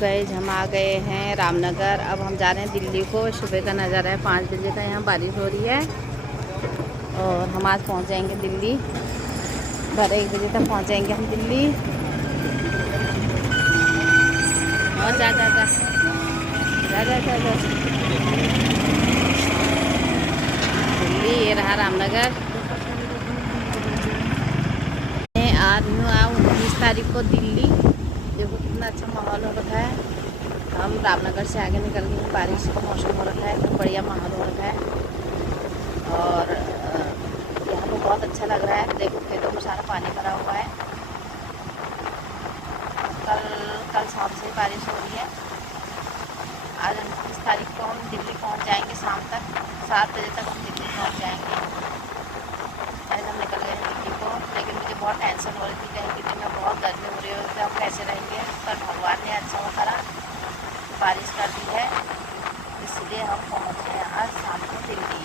Guys हम आ गए हैं रामनगर। अब हम जा रहे हैं दिल्ली को। सुबह का नज़ारा है, 5 बजे का। यहाँ बारिश हो रही है और हम आज पहुँच जाएंगे दिल्ली। 12-1 बजे तक पहुँच जाएंगे हम दिल्ली। और जा जा जा जा जा जा जा दिल्ली। ये रहा रामनगर। मैं आ रही हूँ 19 तारीख को दिल्ली। देखो कितना अच्छा माहौल हो रखा है। हम रामनगर से आगे निकल गए हैं। बारिश का मौसम हो रखा है, तो बढ़िया माहौल हो रखा है और यहाँ पे बहुत अच्छा लग रहा है। देखो खेतों में सारा पानी भरा हुआ है। कल शाम से बारिश हो रही है। आज 29 तारीख को हम दिल्ली पहुँच जाएंगे। शाम तक 7 बजे तक हम दिल्ली पहुँच जाएंगे। आज हम निकल गए हैं दिल्ली को, लेकिन मुझे बहुत टेंशन हो रही थी कहीं दिल्ली में बहुत गर्मी हो रही है, तो हम कैसे रहेंगे। पर भगवान ने अच्छा करा, बारिश कर दी है, इसलिए हम पहुँचे आज शाम को दिल्ली।